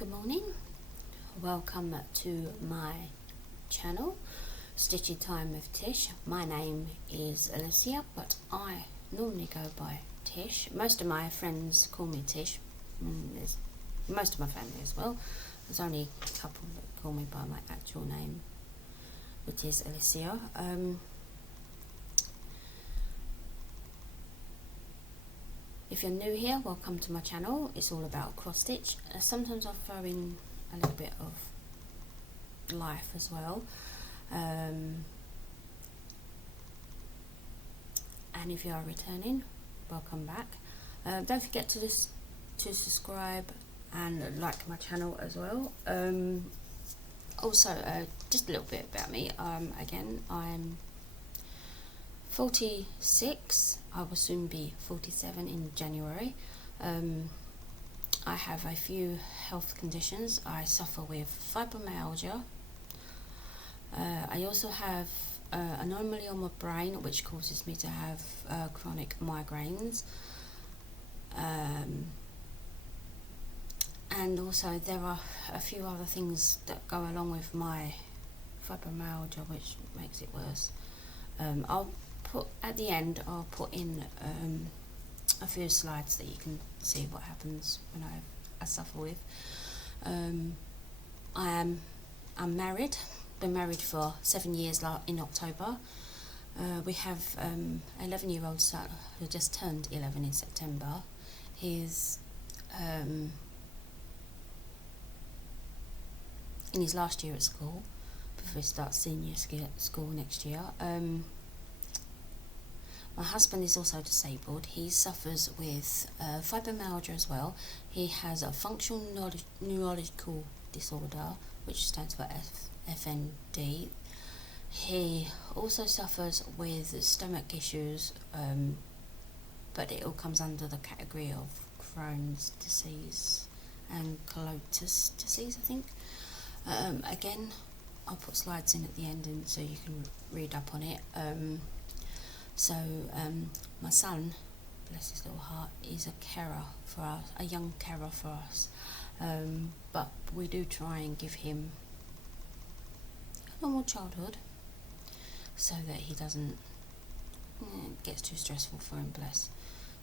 Good morning, welcome to my channel, Stitchy Time with Tish. My name is Alicia, but I normally go by Tish. Most of my friends call me Tish, there's most of my family as well. There's only a couple that call me by my actual name, which is Alicia. If you're new here, welcome to my channel. It's all about cross stitch. Sometimes I throw in a little bit of life as well. And if you are returning, welcome back. Don't forget to subscribe and like my channel as well. Also, just a little bit about me. Again, I'm 46. I will soon be 47 in January. I have a few health conditions. I suffer with fibromyalgia. I also have an anomaly on my brain which causes me to have chronic migraines. And also there are a few other things that go along with my fibromyalgia which makes it worse. I'll put at the end, I'll put in a few slides that you can see what happens when I suffer with. I'm married. Been married for 7 years in October. We have 11-year-old son who just turned 11 in September. He's in his last year at school before he starts senior school next year. My husband is also disabled. He suffers with fibromyalgia as well. He has a functional neurological disorder, which stands for FND. He also suffers with stomach issues, but it all comes under the category of Crohn's disease and colitis disease, I think. Again, I'll put slides in at the end and so you can read up on it. My son, bless his little heart, is a carer for us, a young carer for us. But we do try and give him a normal childhood so that he doesn't gets too stressful for him, bless.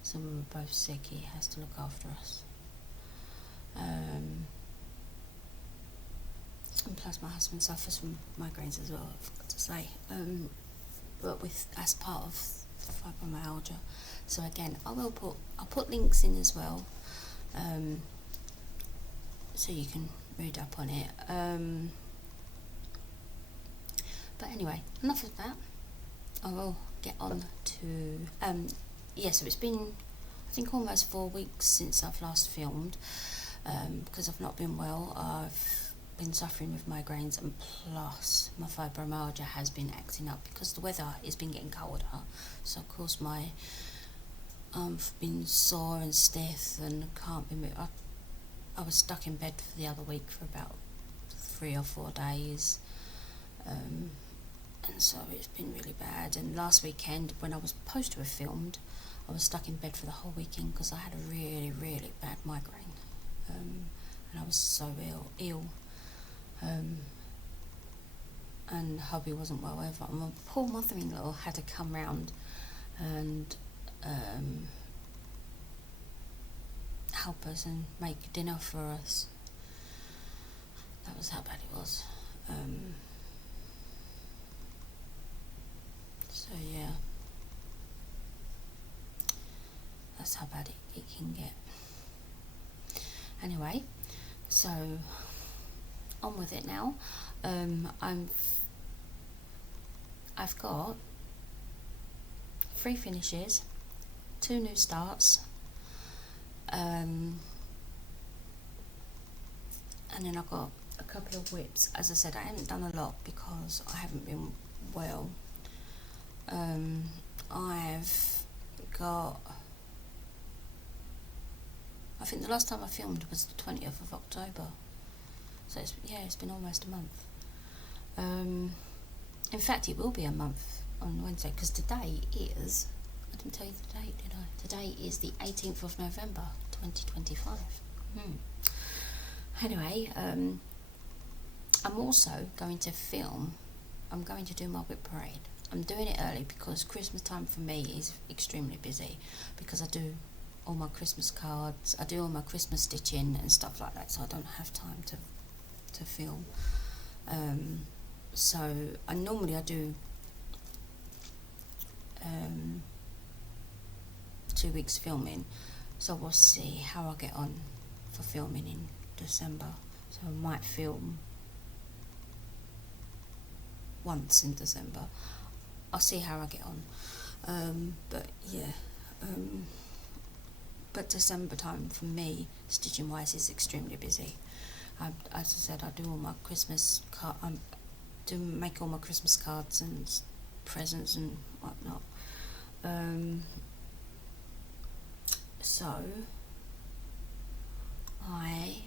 So when we're both sick, he has to look after us. And plus my husband suffers from migraines as well, I forgot to say. But as part of fibromyalgia. So again, I'll put links in as well, so you can read up on it. But anyway, enough of that. I will get on to so it's been, I think, almost 4 weeks since I've last filmed, because I've not been well. I've been suffering with migraines, and plus my fibromyalgia has been acting up because the weather has been getting colder, so of course I've been sore and stiff and can't be moved. I was stuck in bed for the other week for about 3 or 4 days, and so it's been really bad. And last weekend, when I was supposed to have filmed, I was stuck in bed for the whole weekend because I had a really, really bad migraine, and I was so ill. And hubby wasn't well either. My poor mother-in-law had to come round and help us and make dinner for us. That was how bad it was. So yeah, that's how bad it can get. Anyway, so on with it now. I've got 3 finishes, 2 new starts, and then I've got a couple of whips. As I said, I haven't done a lot because I haven't been well. I've got, I think the last time I filmed was the 20th of October. So it's been almost a month. In fact, it will be a month on Wednesday, because today is, I didn't tell you the date, did I? Today is the 18th of November 2025. Anyway, I'm also going to film. I'm going to do my whip parade. I'm doing it early because Christmas time for me is extremely busy, because I do all my Christmas cards, I do all my Christmas stitching and stuff like that, so I don't have time to film. So I do 2 weeks filming, so we'll see how I get on for filming in December. So I might film once in December. I'll see how I get on. But yeah, but December time for me, stitching wise, is extremely busy. As I said, I do all my Christmas make all my Christmas cards and presents and whatnot. So I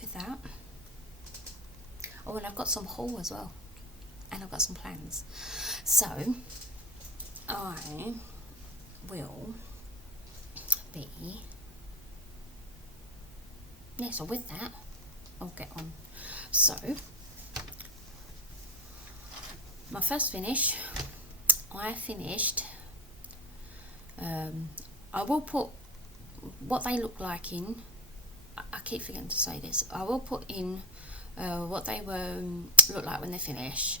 with that, oh, and I've got some haul as well, and I've got some plans. So I will be, yeah, so with that I'll get on. So my first finish, I finished, I will put what they look like in, I keep forgetting to say this, I will put in what they look like when they finish,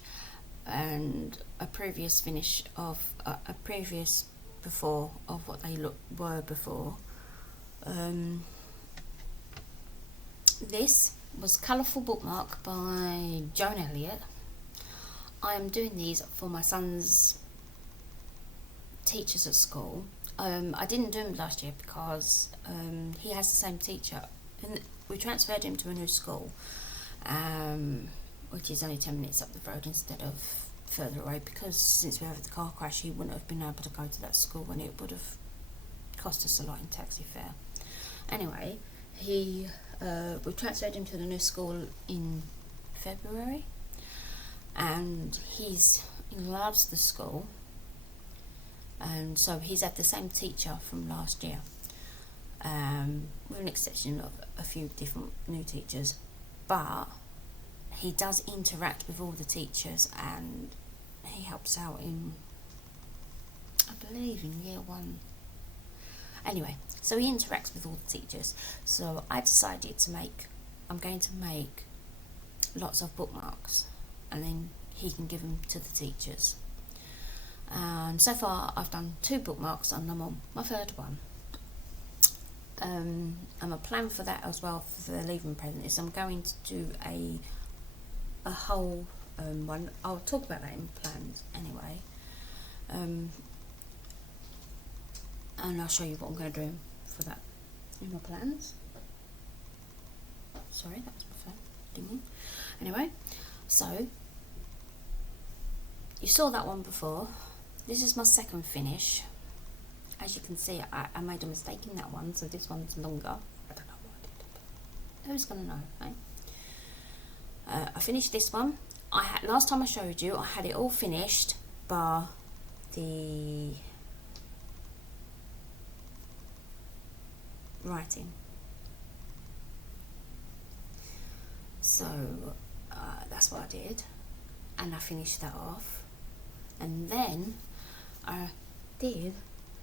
and a previous finish of a previous before of what they were before. This was Colourful Bookmark by Joan Elliott. I am doing these for my son's teachers at school. I didn't do them last year because he has the same teacher, and we transferred him to a new school, which is only 10 minutes up the road instead of further away, because since we had the car crash he wouldn't have been able to go to that school and it would have cost us a lot in taxi fare. Anyway, we transferred him to the new school in February, and he loves the school, and so he's had the same teacher from last year, with an exception of a few different new teachers, but he does interact with all the teachers, and he helps out in, I believe, in year 1. Anyway, so he interacts with all the teachers. So I decided I'm going to make lots of bookmarks, and then he can give them to the teachers. And so far I've done 2 bookmarks, and I'm on my 3rd one. And my plan for that as well, for the leaving present, is I'm going to do a whole one. I'll talk about that in plans anyway, and I'll show you what I'm going to do for that in my plans. Sorry, that was my phone dinging. Anyway, so you saw that one before. This is my 2nd finish. As you can see, I made a mistake in that one, so this one's longer. I don't know what I did. Who's going to know, eh? I finished this one. Last time I showed you, I had it all finished, bar the writing. So that's what I did, and I finished that off, and then I did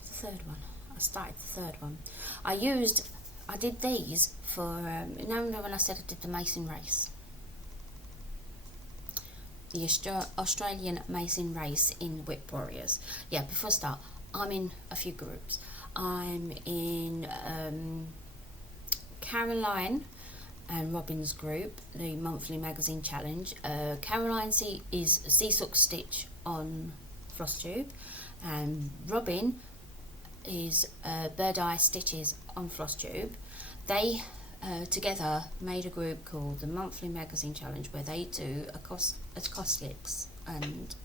the 3rd one. I started the 3rd one. I did these for, remember when I said I did the Mason race? The Australian Mason race in Whip Warriors. Yeah, before I start, I'm in a few groups. I'm in Caroline and Robin's group, the monthly magazine challenge. Caroline is Seesock Stitch on Flosstube, and Robin is Bird Eye Stitches on Flosstube. They together made a group called the Monthly Magazine Challenge, where they do acoustics and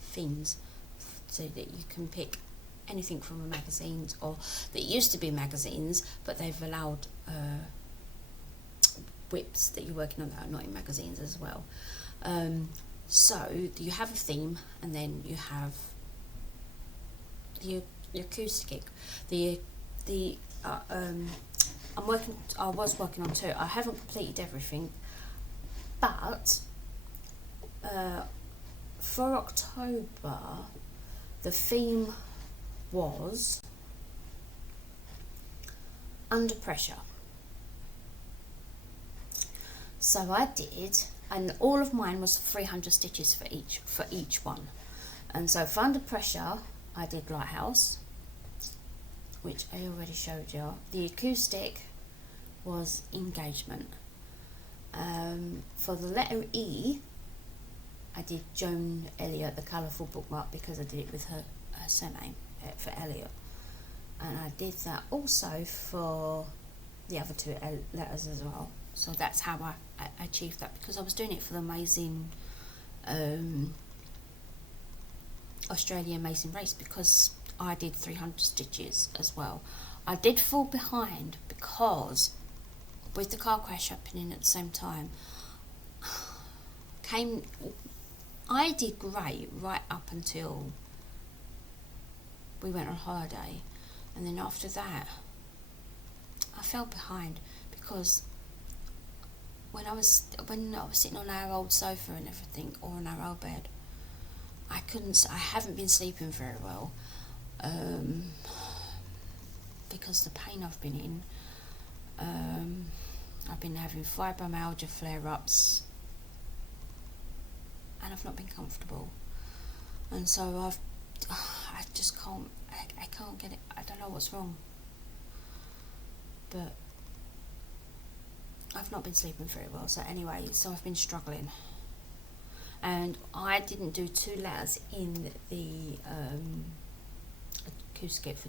themes, so that you can pick anything from a magazines, or that used to be magazines, but they've allowed whips that you're working on that are not in magazines as well. So you have a theme, and then you the acoustic, the I was working on 2. I haven't completed everything, but for October the theme was under pressure. So I did, and all of mine was 300 stitches for each one. And so for under pressure I did lighthouse, which I already showed you. The acoustic was engagement. For the letter E, I did Joan Elliott, the colourful bookmark, because I did it with her surname for Elliott. And I did that also for the other 2 letters as well. So that's how I achieved that, because I was doing it for the amazing Australia Amazing Race, because I did 300 stitches as well. I did fall behind because with the car crash happening at the same time, I did great right up until we went on holiday, and then after that I fell behind, because when I was sitting on our old sofa and everything, or on our old bed, I haven't been sleeping very well, because the pain I've been in. I've been having fibromyalgia flare-ups, and I've not been comfortable, and so I just can't, I can't get it. I don't know what's wrong, but I've not been sleeping very well. So anyway, so I've been struggling, and I didn't do 2 letters in the acoustic for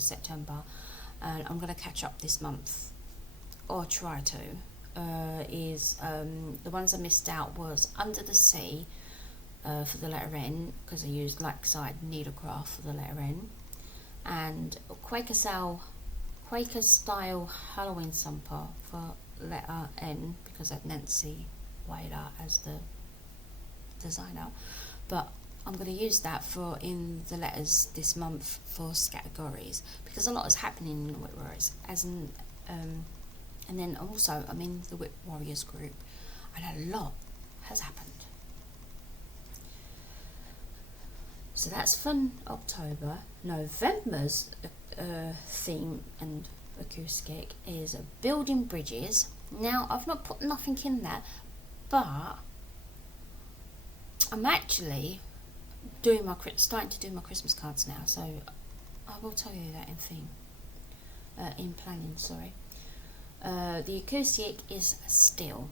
September, and I'm going to catch up this month, or try to. The ones I missed out was Under the Sea for the letter N, because I used Lakeside Needlecraft for the letter N, and Quaker Style Halloween Sumper for letter N, because I had Nancy Whaler as the designer. But I'm going to use that for in the letters this month for categories, because a lot is happening in the Whip Warriors, and then also I'm in the Whip Warriors group, and a lot has happened. So that's fun. October. November's theme and acoustic is building bridges. Now I've not put nothing in that, but I'm actually starting to do my Christmas cards now, so I will tell you that in planning. Sorry. The acoustic is still.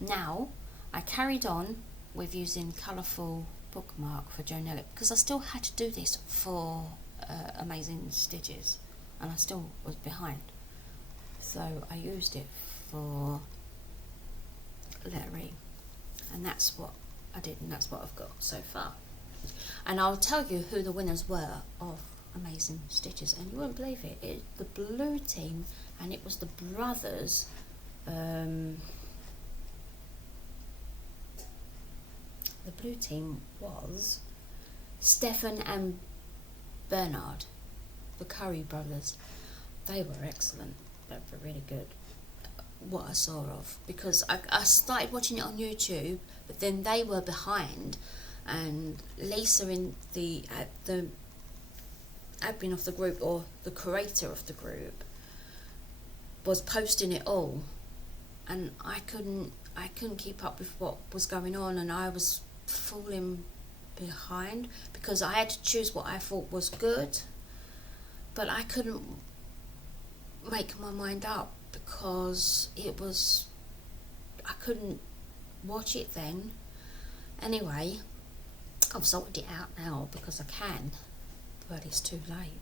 Now I carried on with using colourful bookmark for Joan Elliott, because I still had to do this for Amazing Stitches, and I still was behind, so I used it for letter E, and that's what I did, and that's what I've got so far. And I'll tell you who the winners were of Amazing Stitches, and you won't believe it. It's the blue team, and it was the brothers. The blue team was Stefan and Bernard, the Curry brothers. They were excellent. They were really good. What I saw of, because I started watching it on YouTube, but then they were behind, and Lisa, in the admin of the group, or the creator of the group, was posting it all, and I couldn't keep up with what was going on, and I was falling behind, because I had to choose what I thought was good, but I couldn't make my mind up, because I couldn't watch it then. Anyway, I've sorted it out now because I can, but it's too late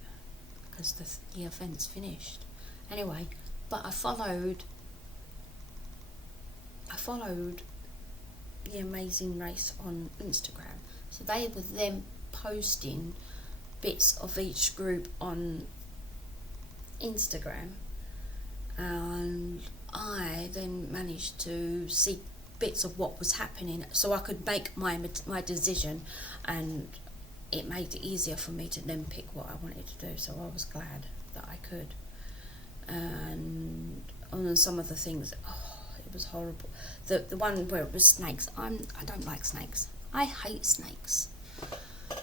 because the event's finished. Anyway, but I followed the Amazing Race on Instagram, so they were them posting bits of each group on Instagram, and I then managed to see bits of what was happening, so I could make my decision and it made it easier for me to then pick what I wanted to do, so I was glad that I could. And on some of the things, it was horrible. The one where it was snakes, I don't like snakes. I hate snakes.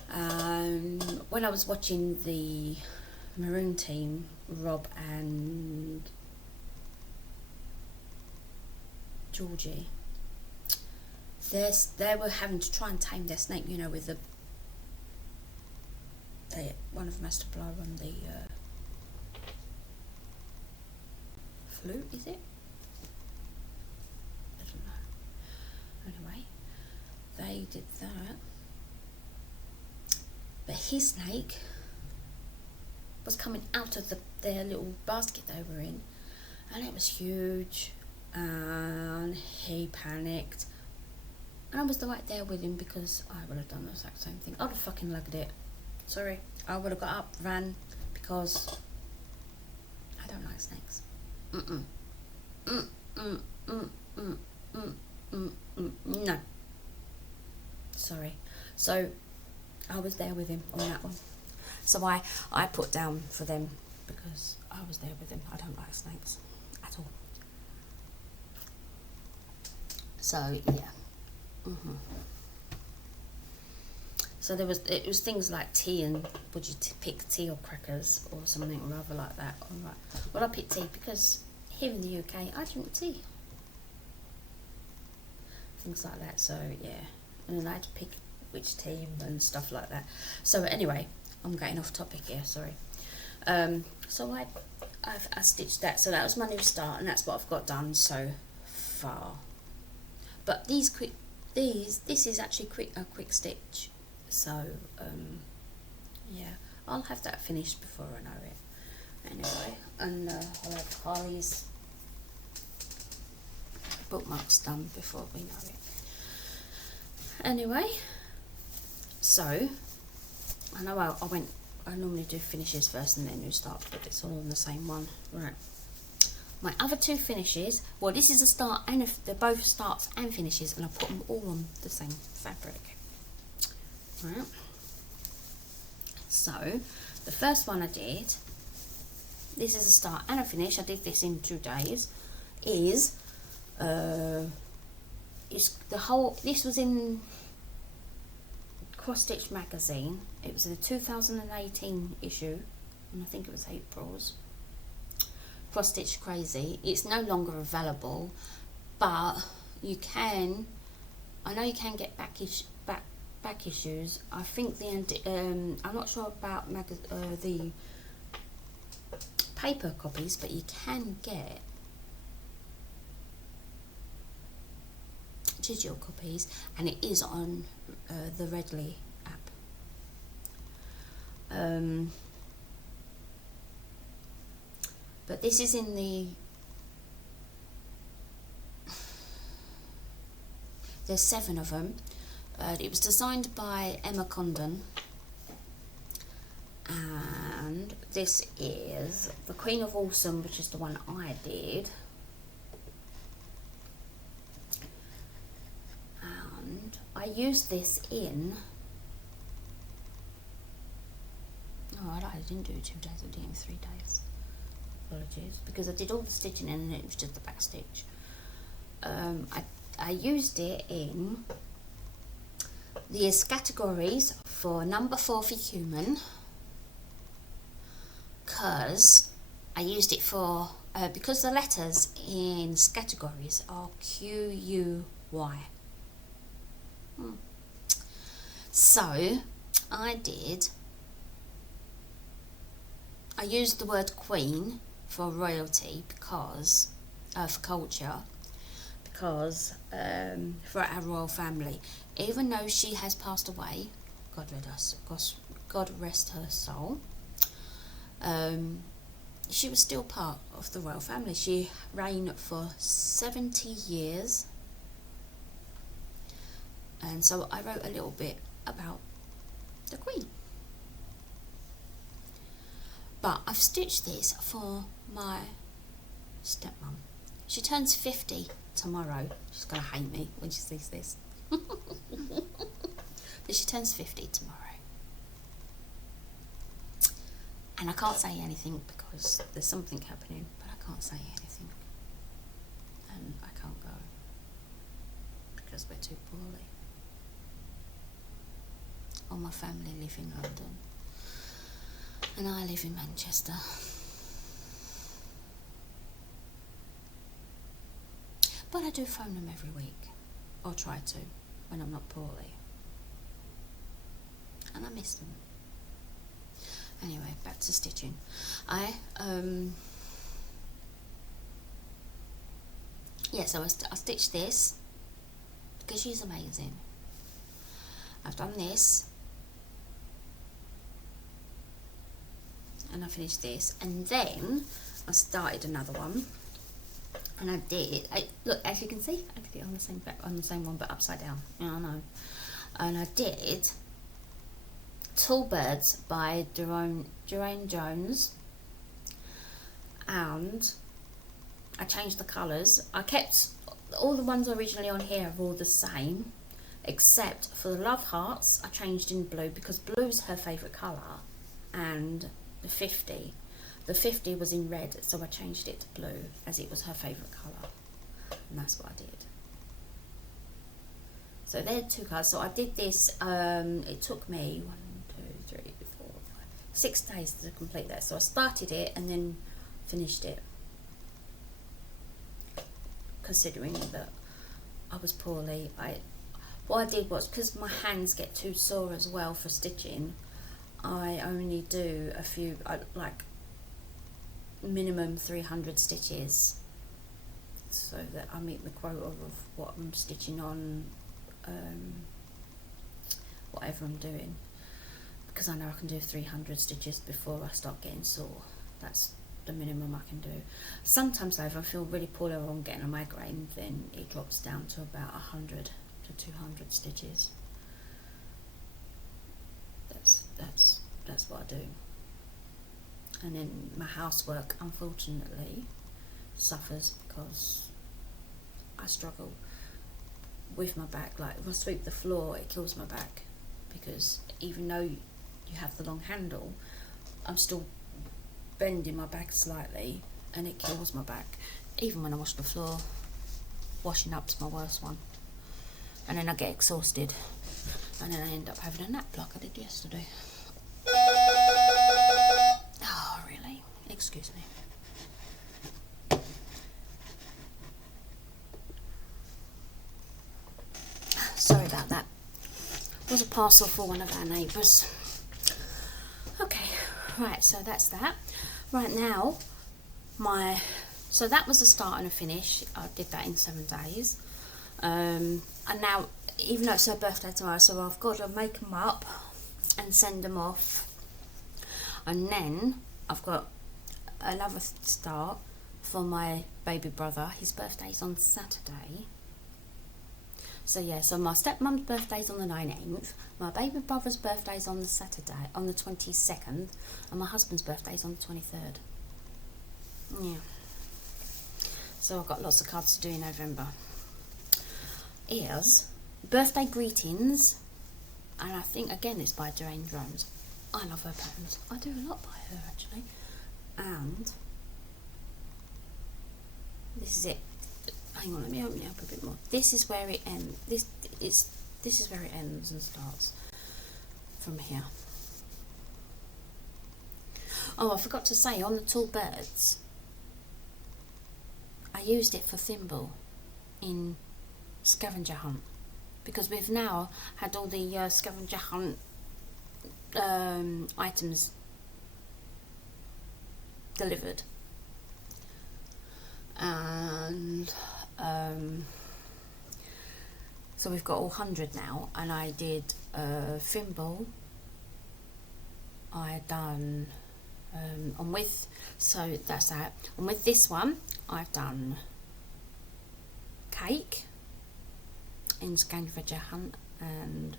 When I was watching the Maroon team, Rob and Georgie, they were having to try and tame their snake, you know, with one of them has to blow on the flute, is it? I don't know. Anyway, they did that. But his snake was coming out of their little basket they were in, and it was huge, and he panicked. And I was right there with him because I would have done the exact same thing. I'd have fucking lugged it. Sorry, I would have got up, ran, because I don't like snakes. No. Sorry. So I was there with him on that one. So I put down for them because I was there with him. I don't like snakes at all. So yeah. So it was things like tea, and would you pick tea or crackers or something rather like that? All right. Well, I picked tea because here in the UK I drink tea. Things like that. So yeah, and then I had to pick which team and stuff like that. So anyway, I'm getting off topic here. Sorry. So I stitched that. So that was my new start, and that's what I've got done so far. But this is actually a quick stitch. So yeah, I'll have that finished before I know it. Anyway, and I'll have Harley's bookmarks done before we know it. Anyway, so I know I normally do finishes first and then new start, but it's all on the same one, right? My other two finishes, well, this is a start and they're both starts and finishes, and I put them all on the same fabric. Right. So the first one I did, this is a start and a finish. I did this in 2 days. Is this was in Cross Stitch magazine. It was the 2018 issue, and I think it was April's. Cross Stitch Crazy. It's no longer available, but you can. I know you can get back issues. I think I'm not sure about the paper copies, but you can get digital copies, and it is on the Redley app. But this is in there's 7 of them. It was designed by Emma Condon, and this is the Queen of Awesome, which is the one I did. And I used this in, I didn't do it 2 days, I did it in 3 days. Apologies, because I did all the stitching and it was just the back stitch. I used it in the categories for number 4 for human, because I used it for because the letters in categories are QUY. So I used the word queen for royalty because for culture, because for our royal family, even though she has passed away, God rest her soul, she was still part of the royal family. She reigned for 70 years, and so I wrote a little bit about the Queen. But I've stitched this for my stepmom. She turns 50 tomorrow. She's gonna hate me when she sees this. But she turns 50 tomorrow. And I can't say anything because there's something happening, but I can't say anything. And I can't go because we're too poorly. All my family live in London and I live in Manchester. But I do phone them every week, or try to, when I'm not poorly. And I miss them. Anyway, back to stitching. I stitched this because she's amazing. I've done this and I finished this, and then I started another one, and I did. Look, as you can see, I did it on the same one, but upside down. Yeah, I know. And I did Tall Birds by Durane Jones, and I changed the colours. I kept all the ones originally on here are all the same, except for the Love Hearts I changed in blue because blue's her favourite colour, and the 50 was in red, so I changed it to blue as it was her favourite colour, and that's what I did. So they're two colours. So I did this, it took me 6 days to complete that. So I started it and then finished it, considering that I was poorly. What I did was, because my hands get too sore as well for stitching, I only do a few, like minimum 300 stitches, so that I meet the quota of what I'm stitching on, whatever I'm doing, because I know I can do 300 stitches before I start getting sore. That's the minimum I can do. Sometimes though, if I feel really poorly or I'm getting a migraine, then it drops down to about 100 to 200 stitches. That's what I do. And then my housework, unfortunately, suffers because I struggle with my back. Like if I sweep the floor, it kills my back, because even though you have the long handle, I'm still bending my back slightly, and it kills my back. Even when I wash the floor, washing up's my worst one. And then I get exhausted, and then I end up having a nap like I did yesterday. Oh, really? Excuse me. Sorry about that. It was a parcel for one of our neighbours. Okay, right, so that's that. Right now, so that was a start and a finish. I did that in 7 days. And now, even though it's her birthday tomorrow, so I've got to make them up and send them off. And then I've got another start for my baby brother. His birthday's on Saturday. So yeah, so my stepmom's birthday's on the 19th, my baby brother's birthday's on the Saturday, on the 22nd, and my husband's birthday's on the 23rd. Yeah. So I've got lots of cards to do in November. Here's birthday greetings, and I think again it's by Durane Jones. I love her patterns. I do a lot by her actually. And this is it. Hang on, let me open it up a bit more. This is where it ends. This is where it ends and starts from here. Oh, I forgot to say, on the Tall Birds, I used it for thimble in Scavenger Hunt, because we've now had all the Scavenger Hunt items delivered, and so we've got all 100 now. And I did thimble, I done and with, so that's that. And with this one I've done cake in Scavenger Hunt and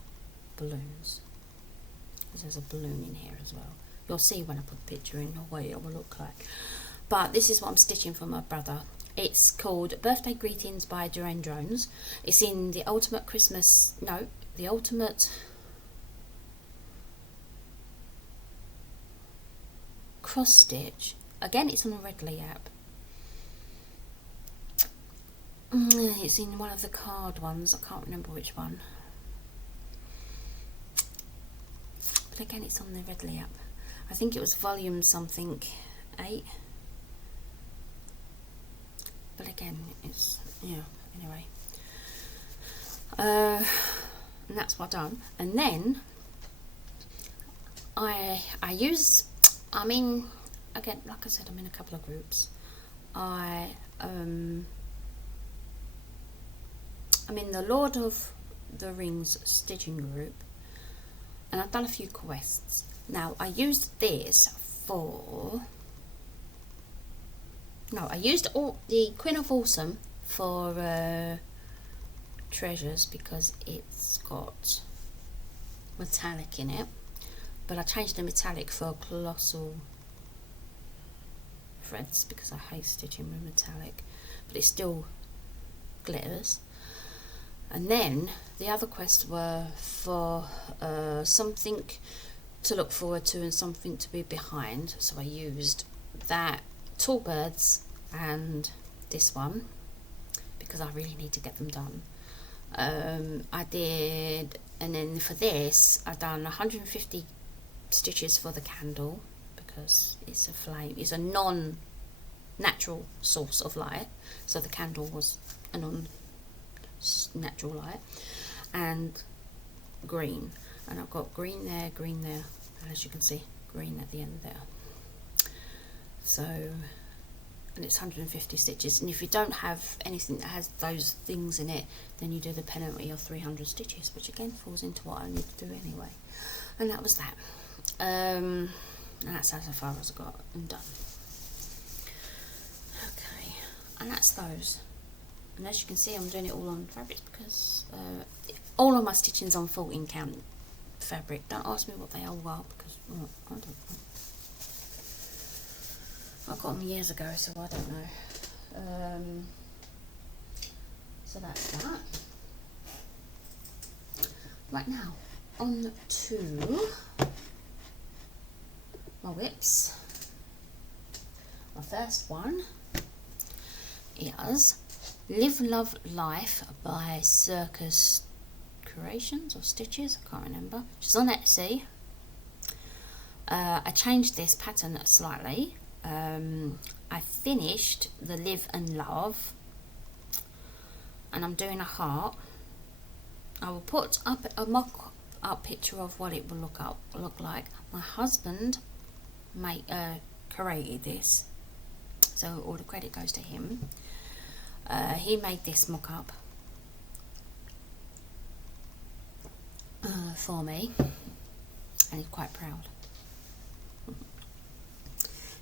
balloons, because there's a balloon in here as well. You'll see when I put the picture in what it will look like. But this is what I'm stitching for my brother. It's called Birthday Greetings by Durane Jones. It's in the Ultimate Christmas, no, the Ultimate, cross stitch. Again, it's on a Redley app. It's in one of the card ones. I can't remember which one. But again, it's on the Redley app. I think it was volume something 8. But again, it's, yeah, anyway. And that's what I've done. And then I use, again, like I said, I'm in a couple of groups. I'm in the Lord of the Rings stitching group, and I've done a few quests. Now, I used this for, no, I used the Queen of Awesome for treasures because it's got metallic in it, but I changed the metallic for colossal threads because I hate stitching with metallic, but it still glitters. And then the other quests were for something to look forward to and something to be behind, so I used that, Tall Birds, and this one because I really need to get them done. I did, and then for this I've done 150 stitches for the candle because it's a flame, it's a non-natural source of light, so the candle was a non-natural light, and green, and I've got green there, and as you can see, green at the end there. So, and it's 150 stitches, and if you don't have anything that has those things in it, then you do the penalty of 300 stitches, which again falls into what I need to do anyway. And that was that. And that's as far as I got and done. Okay, and that's those. And as you can see, I'm doing it all on fabrics because all of my stitching's on 14 count fabric. Don't ask me what they all are because I don't know. I got them years ago, so I don't know. So that's that. Right now, on to my whips. My first one is Live Love Life by Circus Creations or Stitches, I can't remember. She's on Etsy. I changed this pattern slightly. I finished the Live and Love, and I'm doing a heart. I will put up a mock-up picture of what it will look like. My husband created this, so all the credit goes to him. He made this mock-up for me, and he's quite proud.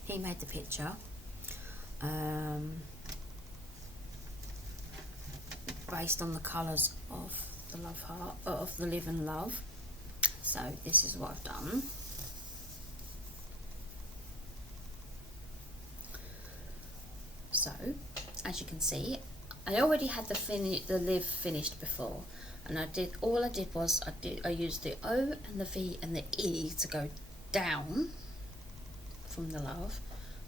He made the picture based on the colours of the love heart, of the Live and Love. So this is what I've done. So as you can see, I already had the Live finished before, and all I did was I used the O and the V and the E to go down from the love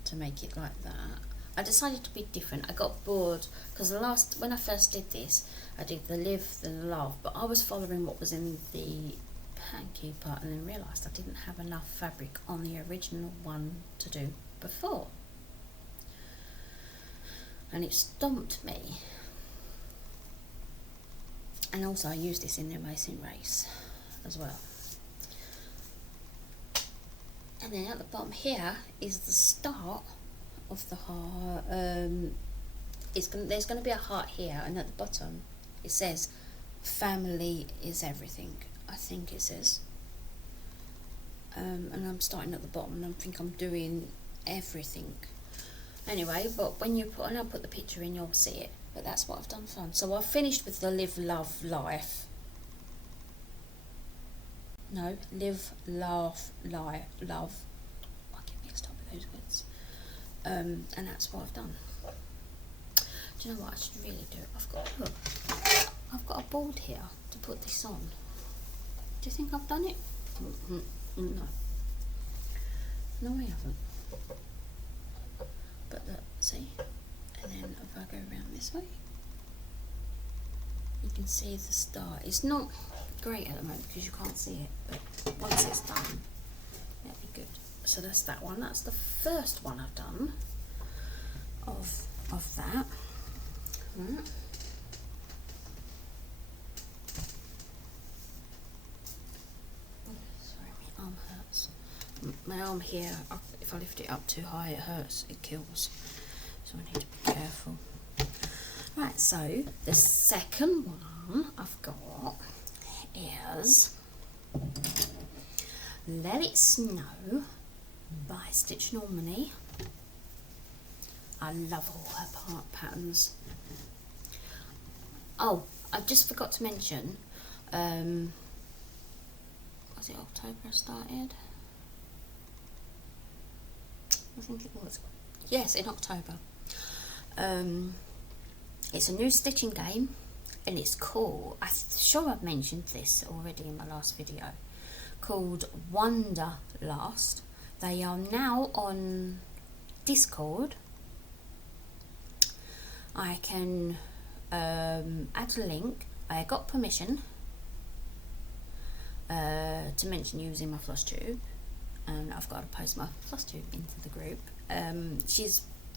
to make it like that. I decided to be different. I got bored because when I first did this, I did the Live, then the Love, but I was following what was in the pancake part and then realised I didn't have enough fabric on the original one to do before, and it stomped me. And also I used this in the Amazing Race as well. And then at the bottom here is the start of the heart. There's going to be a heart here, and at the bottom it says family is everything, I think it says. And I'm starting at the bottom, and I think I'm doing everything. Anyway, but when I put the picture in, you'll see it. But that's what I've done fun. So I've finished with the Live, Love, Life. No, Live, Laugh, Lie, Love. I get mixed up with those words. And that's what I've done. Do you know what I should really do? I've got a board here to put this on. Do you think I've done it? No. No, I haven't. see. And then if I go around this way, you can see the start. It's not great at the moment because you can't see it, but once it's done, it'll be good. So that's that one. That's the first one I've done of that. Right. Sorry, my arm hurts. My arm here, if I lift it up too high, it hurts. It kills. So I need to be careful. Right, so the second one I've got is Let It Snow by Stitch Normani. I love all her part patterns. Oh, I just forgot to mention, was it October I started? I think it was. Yes, in October. It's a new stitching game, and it's called, I'm sure I've mentioned this already in my last video, called Wonderlast. They are now on Discord. I can add a link. I got permission to mention using my Flosstube, and I've got to post my Flosstube into the group.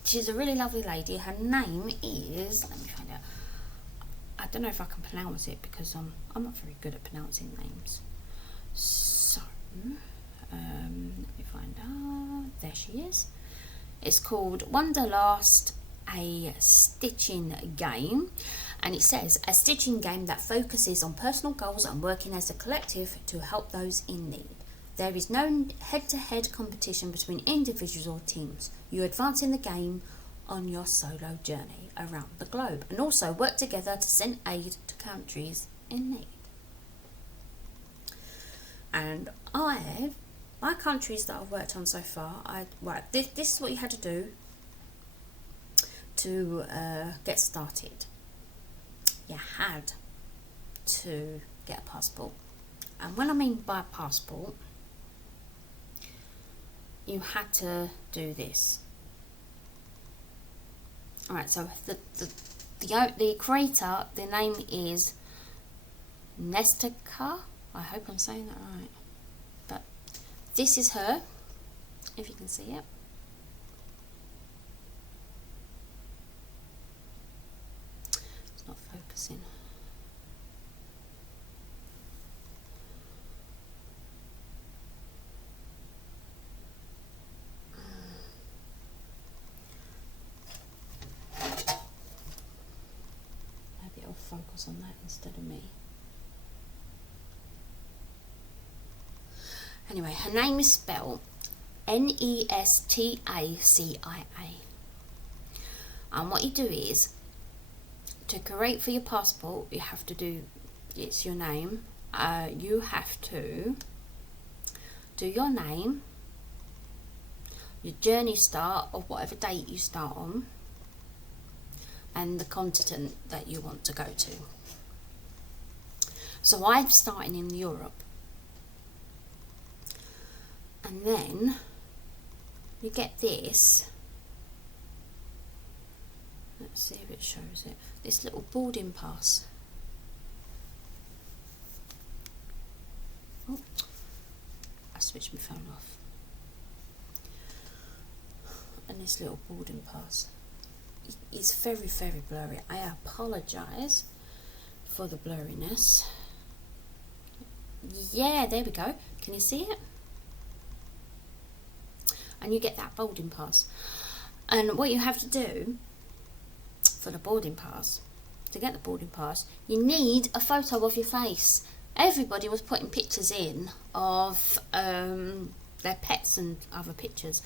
She's a really lovely lady. Her name is, let me find out. I don't know if I can pronounce it because I'm not very good at pronouncing names. So let me find out. There she is. It's called Wonderlast, a stitching game, and it says a stitching game that focuses on personal goals and working as a collective to help those in need. There is no head-to-head competition between individuals or teams. You advance in the game on your solo journey around the globe and also work together to send aid to countries in need. And my countries that I've worked on so far, this is what you had to do to get started. You had to get a passport, and when I mean by a passport, you had to do this. Alright, so the creator, the name is Nestica. I hope I'm saying that right. But this is her, if you can see it. It's not focusing. Maybe I'll focus on that instead of me. Anyway, her name is spelled Nestacia. And what you do is, to create for your passport, you have to do, it's your name, you have to do your name, your journey start of whatever date you start on, and the continent that you want to go to. So I'm starting in Europe. And then you get this, let's see if it shows it, this little boarding pass. Oh, I switched my phone off. And this little boarding pass. It's very, very blurry. I apologise for the blurriness. Yeah, there we go. Can you see it? And you get that boarding pass. And what you have to do for the boarding pass, to get the boarding pass, you need a photo of your face. Everybody was putting pictures in of their pets and other pictures.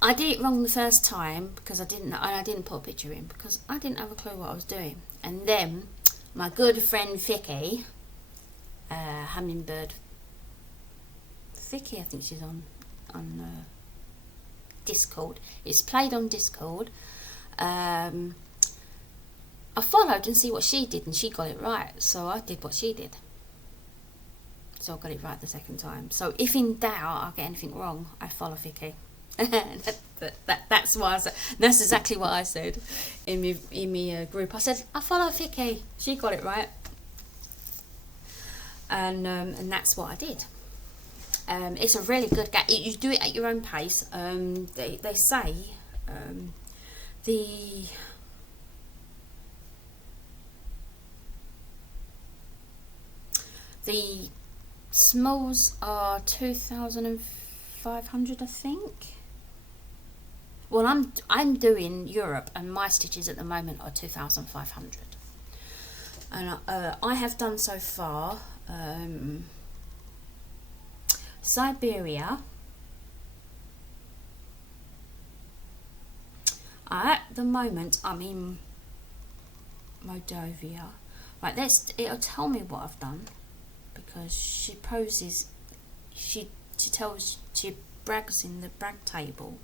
I did it wrong the first time because I didn't put a picture in because I didn't have a clue what I was doing. And then my good friend Vicky, Hummingbird Vicky, I think she's on Discord. It's played on Discord. I followed and see what she did, and she got it right, so I did what she did. So I got it right the second time. So if in doubt I get anything wrong, I follow Vicky. That's why I said, that's exactly what I said in my group. I said, I follow Vicky, she got it right. And that's what I did. It's a really good game. You do it at your own pace. They say the smalls are 2,500, I think. Well, I'm doing Europe, and my stitches at the moment are 2,500, and I have done so far Siberia. At the moment, I'm in Moldavia. Right, it'll tell me what I've done, because she poses, she brags in the brag table,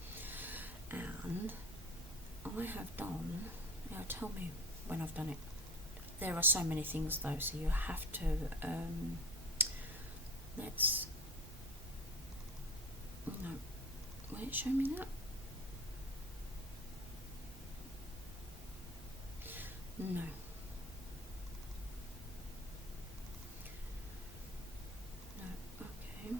and I have done, it'll tell me when I've done it. There are so many things though, so you have to, no, will it show me that? No. Okay.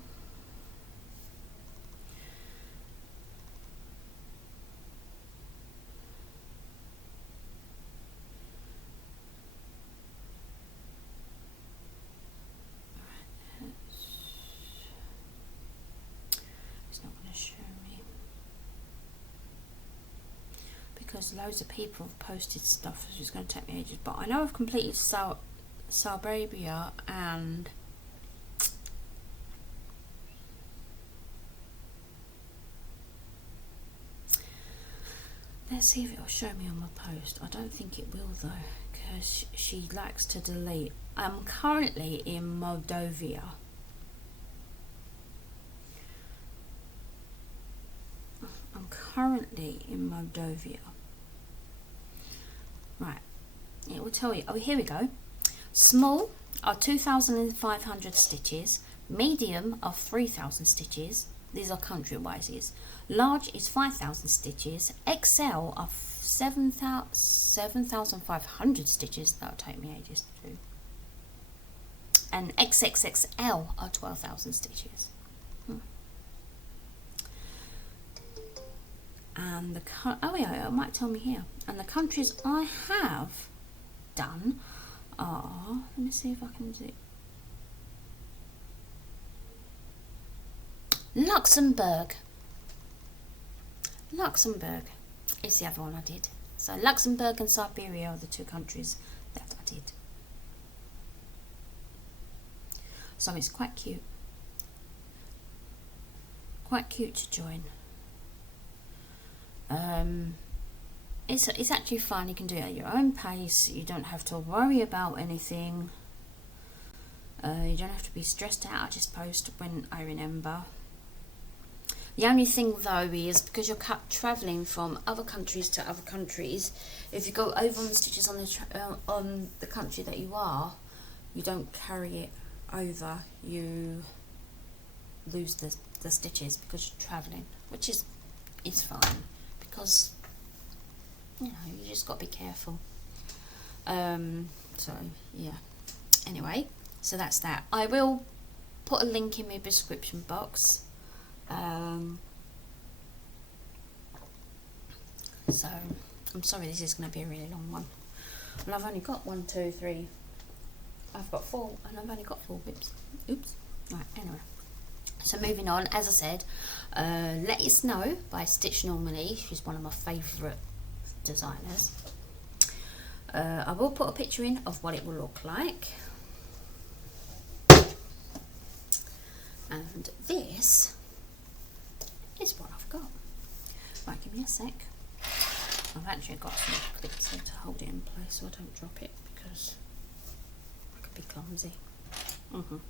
It's not going to show me, because loads of people have posted stuff, so it's going to take me ages. But I know I've completed Siberia, and let's see if it'll show me on my post. I don't think it will though, because she likes to delete. I'm currently in Moldavia. Right, it will tell you. Oh, here we go. Small are 2,500 stitches. Medium are 3,000 stitches. These are country wises. Large is 5,000 stitches. XL are 7,500 stitches. That'll take me ages to do. And XXXL are 12,000 stitches. And oh yeah, it might tell me here. And the countries I have done are, let me see if I can do it. Luxembourg is the other one I did. So Luxembourg and Siberia are the two countries that I did. So it's quite cute. Quite cute to join. It's actually fun. You can do it at your own pace. You don't have to worry about anything. You don't have to be stressed out. I just post when I remember. The only thing though is, because you're travelling from other countries to other countries, if you go over on the stitches on the country that you are, you don't carry it over. You lose the stitches because you're travelling, which is fine, because you know, you just got to be careful. So yeah, anyway, so that's that. I will put a link in my description box. So I'm sorry, this is going to be a really long one. Well, I've only got 1, 2, 3. I've got 4, and I've only got 4 bits. Oops. Right. Anyway. So moving on, as I said, Let Us Know by Stitch Normally. She's one of my favourite designers. I will put a picture in of what it will look like. And this is what I've got. Right, give me a sec. I've actually got some clips here to hold it in place so I don't drop it, because I could be clumsy. And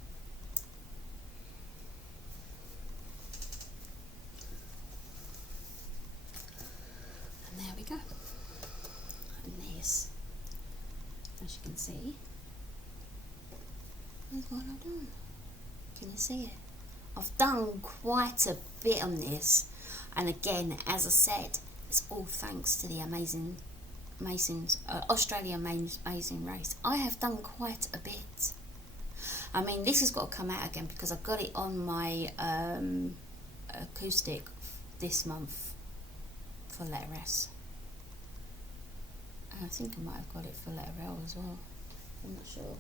there we go. And this, as you can see, is what I've done. Can you see it? I've done quite a bit on this. And again, as I said, it's all thanks to the amazing Australian amazing race. I have done quite a bit. I mean, this has got to come out again because I've got it on my acoustic this month for letter S. And I think I might have got it for letter L as well. I'm not sure.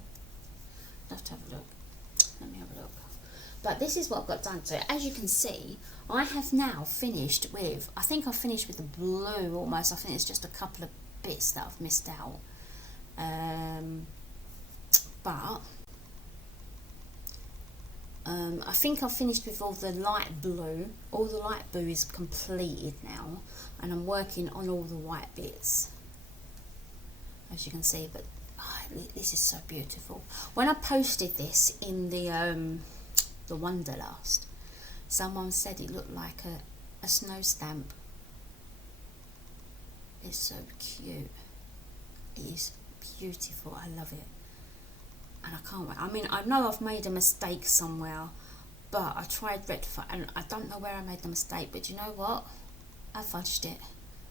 I'll have to have a look. Let me have a look. But this is what I've got done. So as you can see, I have now finished with, I think I've finished with the blue almost. I think it's just a couple of bits that I've missed out. But I think I've finished with all the light blue. All the light blue is completed now. And I'm working on all the white bits, as you can see. But this is so beautiful. When I posted this in the Wanderlust, someone said it looked like a snow stamp. It's so cute. It is beautiful. I love it. And I can't wait. I mean, I know I've made a mistake somewhere, but I tried rectify, and I don't know where I made the mistake, but you know what? I fudged it.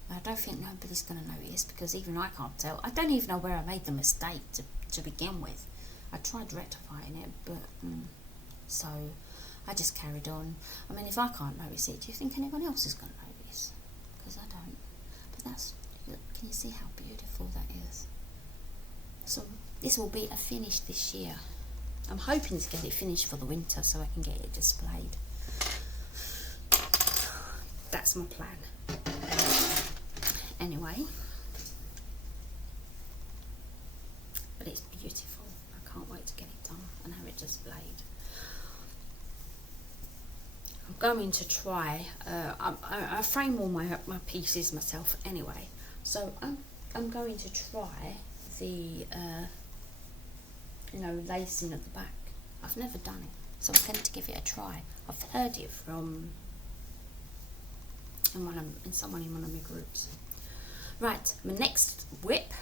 I don't think nobody's going to notice, because even I can't tell. I don't even know where I made the mistake to begin with. I tried rectifying it, but so I just carried on. I mean, if I can't notice it, do you think anyone else is going to notice? Because I don't. But that's, can you see how beautiful that is? So this will be a finish this year. I'm hoping to get it finished for the winter so I can get it displayed. That's my plan. Anyway, but it's beautiful. I can't wait to get it done and have it displayed. I'm going to try, I frame all my pieces myself anyway, so I'm going to try the lacing at the back. I've never done it, so I'm going to give it a try. I've heard it from someone in one of my groups. Right, my next whip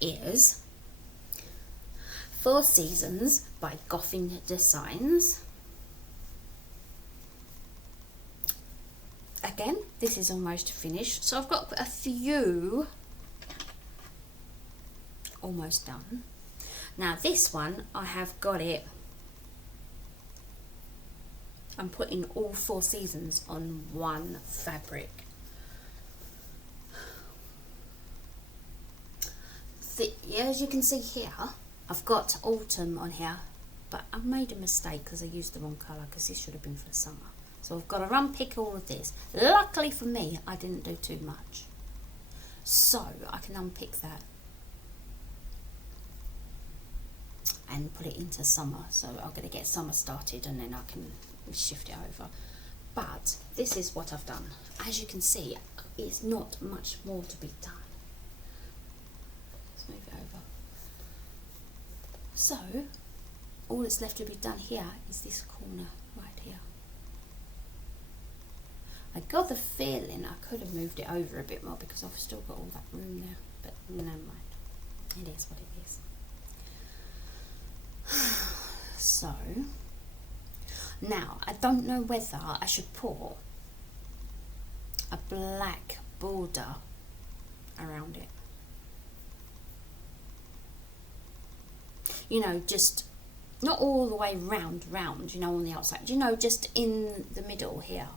is Four Seasons by Goffin Designs. Again, this is almost finished, so I've got a few almost done. Now this one, I have got it, I'm putting all Four Seasons on one fabric. As you can see here, I've got autumn on here, but I've made a mistake because I used the wrong colour, because this should have been for summer. So I've got to unpick all of this. Luckily for me, I didn't do too much, so I can unpick that and put it into summer. So I'm going to get summer started and then I can shift it over. But this is what I've done. As you can see, it's not much more to be done. Let's move it over. So all that's left to be done here is this corner right here. I got the feeling I could have moved it over a bit more because I've still got all that room there, but never mind. It is what it is. So now I don't know whether I should put a black border around it. You know, just not all the way round, you know, on the outside. You know, just in the middle here,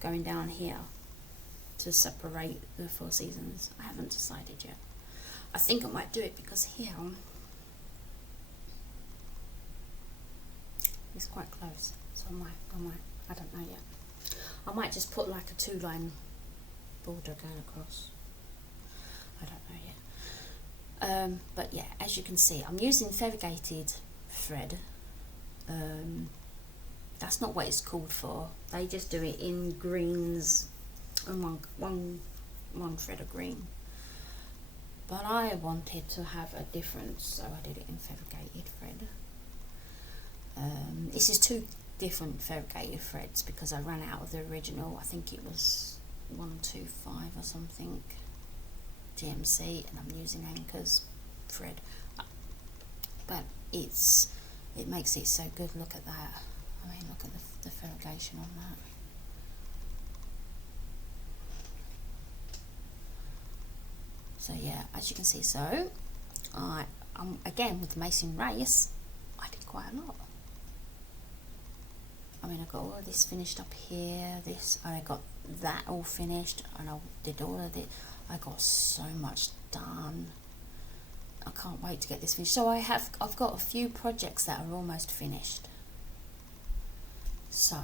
going down here to separate the Four Seasons. I haven't decided yet. I think I might do it because here it's quite close, so I might, I don't know yet. I might just put like a 2-line border going across. I don't know yet. But yeah, as you can see, I'm using variegated thread. That's not what it's called for. They just do it in greens and one thread of green. But I wanted to have a difference, so I did it in variegated thread. This is 2 different variegated threads because I ran out of the original. I think it was 125 or something GMC, and I'm using Anchor's thread. But it makes it so good. Look at that. I mean, look at the variegation on that. So yeah, as you can see, so again with the mason race, I did quite a lot. I mean, I got all of this finished up here, I got that all finished, and I did all of it. I got so much done. I can't wait to get this finished. So I've got a few projects that are almost finished. So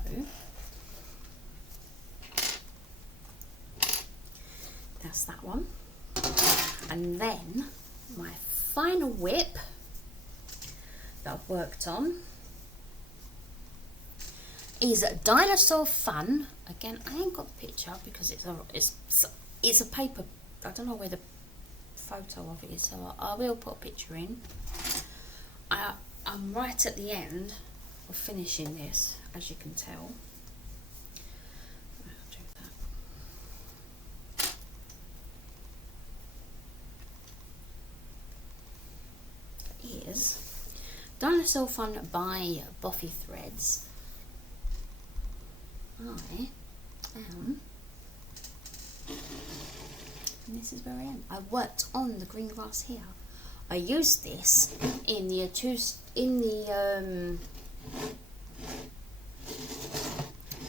that's that one. And then my final whip that I've worked on is Dinosaur Fun. Again, I ain't got a picture because it's a paper. I don't know where the photo of it is, so I will put a picture in. I'm right at the end of finishing this, as you can tell. I'll do that. It is Dinosaur Fun by Buffy Threads. I am, and this is where I am. I worked on the green grass here. I used this in the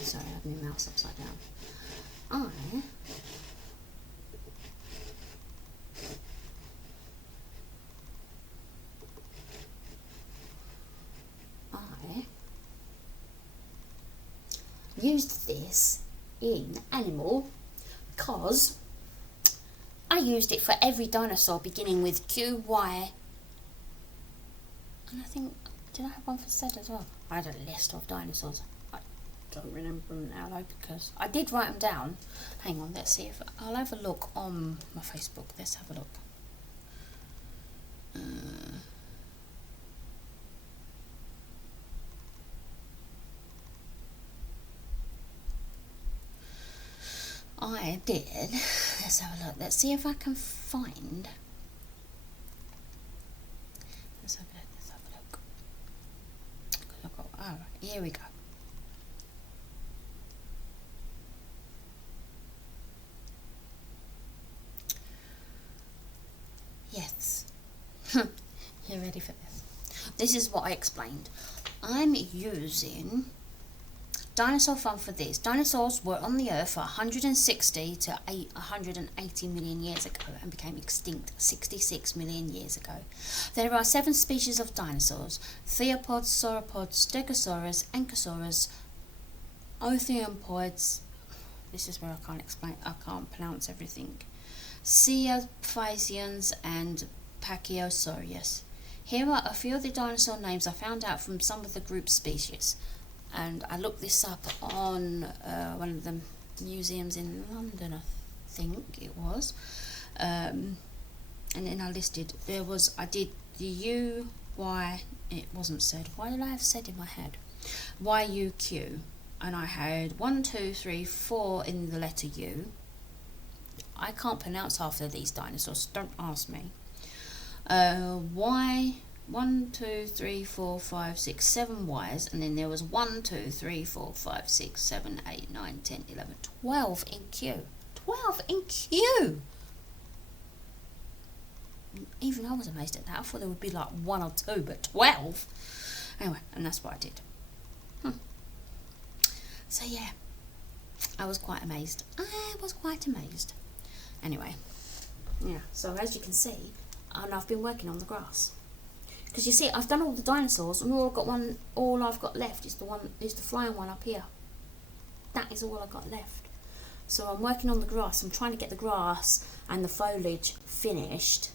sorry, I have my mouse upside down. I used this in Animal because I used it for every dinosaur beginning with Q, Y, and I think, did I have one for Z as well? I had a list of dinosaurs. I don't remember them now though, because I did write them down. Hang on, let's see if I'll have a look on my Facebook. Let's have a look. I did. Let's have a look. Let's see if I can find. Let's have a look. I've got, oh, here we go. Yes. You ready for this? This is what I explained. I'm using Dinosaur Fun for this. Dinosaurs were on the earth for 160 to 180 million years ago and became extinct 66 million years ago. There are 7 species of dinosaurs: theropods, sauropods, stegosaurus, ankylosaurus, ornithopods. This is where I can't pronounce everything. Cephasians and Pachyosaurus. Here are a few of the dinosaur names I found out from some of the group species. And I looked this up on one of the museums in London, I think it was. And then I listed, I did the U, Y, it wasn't said. Why did I have said in my head? Y, U, Q. And I had 1, 2, 3, 4 in the letter U. I can't pronounce half of these dinosaurs, don't ask me. Y, 1, 2, 3, 4, 5, 6, 7 Ys, and then there was 1, 2, 3, 4, 5, 6, 7, 8, 9, 10, 11, 12 in Q. 12 in Q! Even I was amazed at that. I thought there would be like 1 or 2, but 12! Anyway, and that's what I did. So yeah, I was quite amazed. Anyway, yeah, so as you can see, and I've been working on the grass. Because you see, I've done all the dinosaurs, and all I've got left is the flying one up here. That is all I've got left. So I'm working on the grass. I'm trying to get the grass and the foliage finished,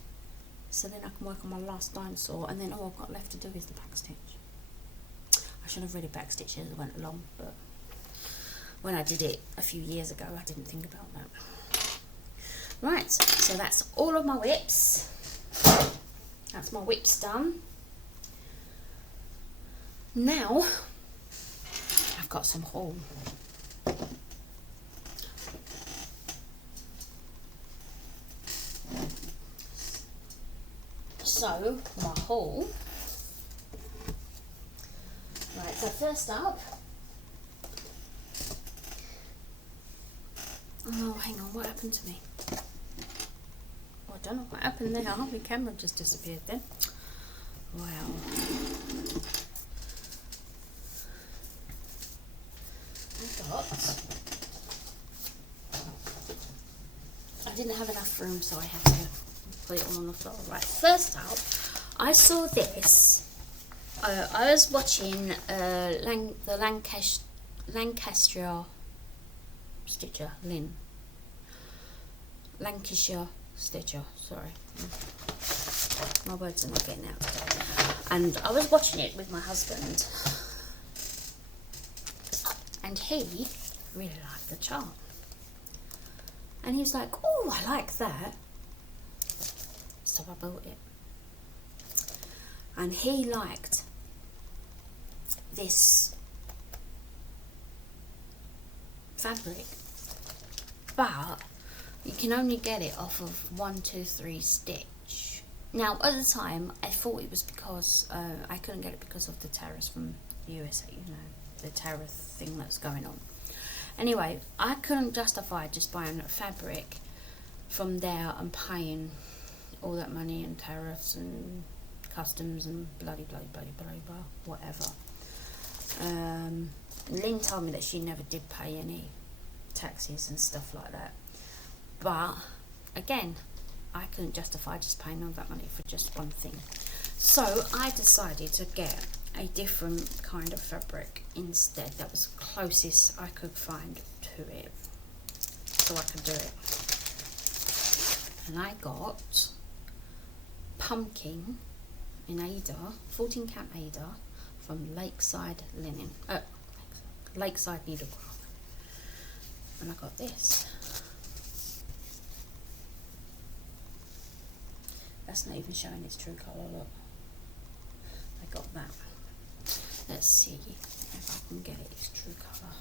so then I can work on my last dinosaur, and then all I've got left to do is the backstitch. I should have really backstitched as I went along, but when I did it a few years ago, I didn't think about that. Right, so that's all of my whips. That's my whips done. Now, I've got some haul. So, my haul. Right, so first up. Oh, hang on, what happened to me? Oh, I don't know what happened there. My camera just disappeared then. Wow. I didn't have enough room, so I had to put it all on the floor. Right, first up, I saw this. I was watching the Lancashire Stitcher, Lancashire Stitcher, sorry. My words are not getting out today. And I was watching it with my husband. And he really liked the chart. And he was like, oh, I like that. So I bought it. And he liked this fabric. But you can only get it off of 123 Stitch. Now, at the time, I thought it was because I couldn't get it because of the tariffs from the USA, you know, the tariff thing that's going on. Anyway, I couldn't justify just buying that fabric from there and paying all that money and tariffs and customs and bloody blah, whatever. Lynn told me that she never did pay any taxes and stuff like that. But, again, I couldn't justify just paying all that money for just one thing. So, I decided to get a different kind of fabric instead that was closest I could find to it, so I could do it. And I got pumpkin in Ada, 14 count Ada, from Lakeside Needlecraft, and I got this. That's not even showing its true colour, look. I got that. Let's see if I can get its true colour.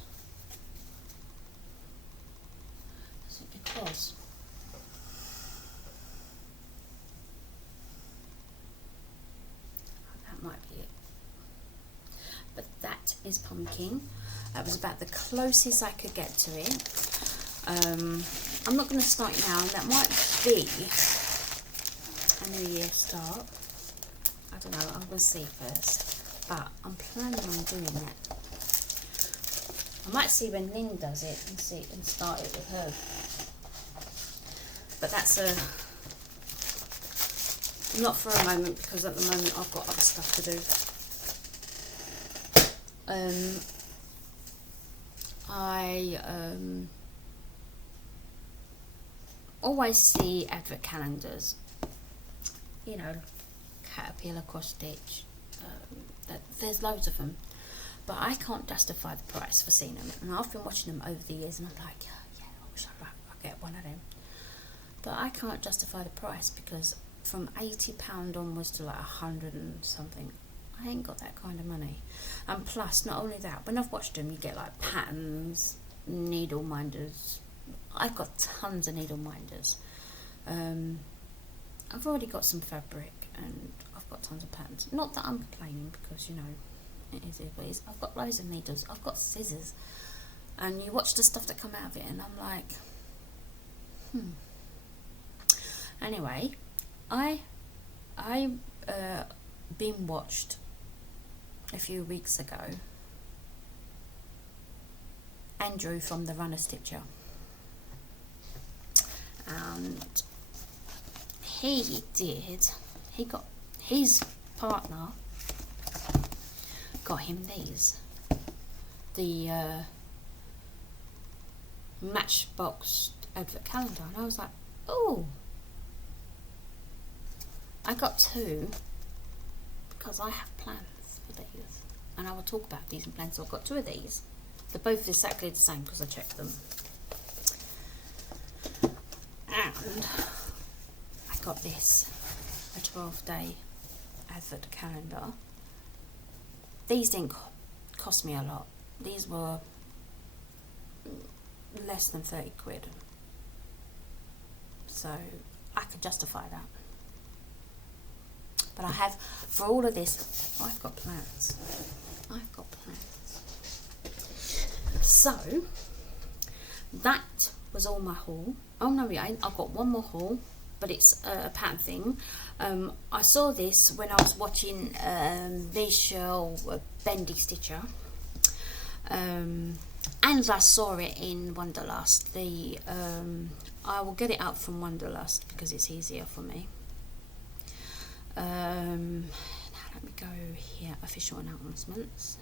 Is it because that might be it. But that is pumpkin. That was about the closest I could get to it. I'm not going to start now. That might be a New Year start. I don't know. I'm going to see first. But I'm planning on doing that. I might see when Lynn does it and start it with her. But that's not for a moment, because at the moment I've got other stuff to do. I always see advert calendars, you know, Caterpillar, cross stitch, there's loads of them, but I can't justify the price for seeing them, and I've been watching them over the years and I'm like, yeah, I wish I'd get one of them, but I can't justify the price because from £80 onwards to like 100 and something, I ain't got that kind of money. And plus, not only that, when I've watched them, you get like patterns, needle minders. I've got tons of needle minders. I've already got some fabric and I've got tons of patterns. Not that I'm complaining, because, you know, it is what it is. I've got loads of needles. I've got scissors. And you watch the stuff that come out of it and I'm like, Anyway, I been watched a few weeks ago Andrew from the Runner Stitcher, and he got his partner got him these, the Matchbox advert calendar, and I was like, oh, I got two because I have plans for these, and I will talk about these in plans. So I've got two of these. They're both exactly the same because I checked them. And I got this, a 12-day advert calendar. These didn't cost me a lot. These were less than 30 quid. So I could justify that. But I have, for all of this, I've got plans. I've got plans. So, that was all my haul. Oh no, I've got one more haul. but it's a pattern thing. I saw this when I was watching Michelle Bendy Stitcher, and I saw it in Wonderlust. I will get it out from Wonderlust because it's easier for me. Now let me go here, official announcements.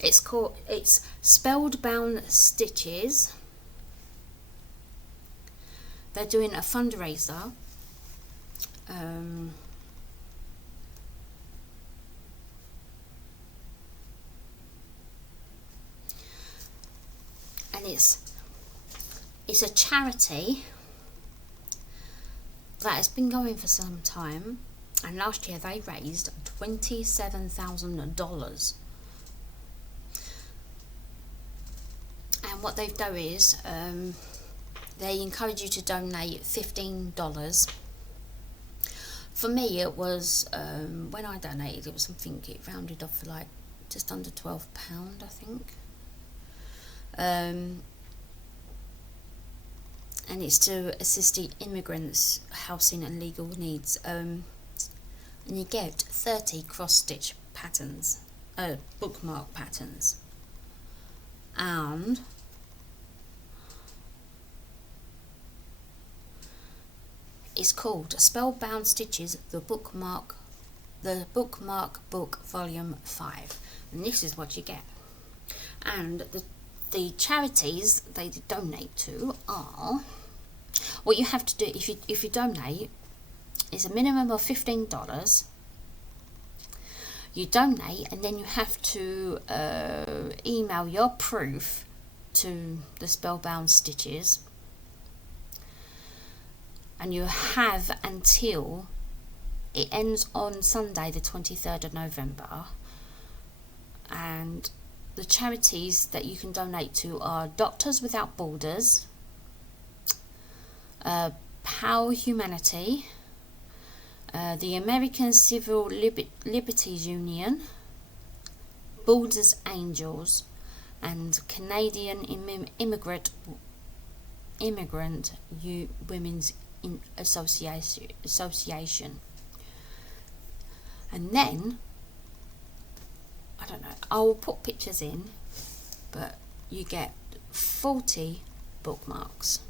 It's Spellbound Stitches. They're doing a fundraiser. And it's a charity that has been going for some time, and last year they raised $27,000. And what they've done is they encourage you to donate $15. For me, it was when I donated, it was something, it rounded off for like just under £12, I think. And it's to assist immigrants' housing and legal needs. And you get 30 cross-stitch patterns, bookmark patterns, and it's called Spellbound Stitches, the bookmark book volume 5, and this is what you get. And the charities they donate to are, what you have to do if you donate is a minimum of $15. You donate, and then you have to email your proof to the Spellbound Stitches, and you have until it ends on Sunday the 23rd of November. And the charities that you can donate to are Doctors Without Borders, Power Humanity, the American Civil Liberties Union, Borders Angels, and Canadian Immigrant Women's Association. And then, I don't know, I'll put pictures in, but you get 40 bookmarks.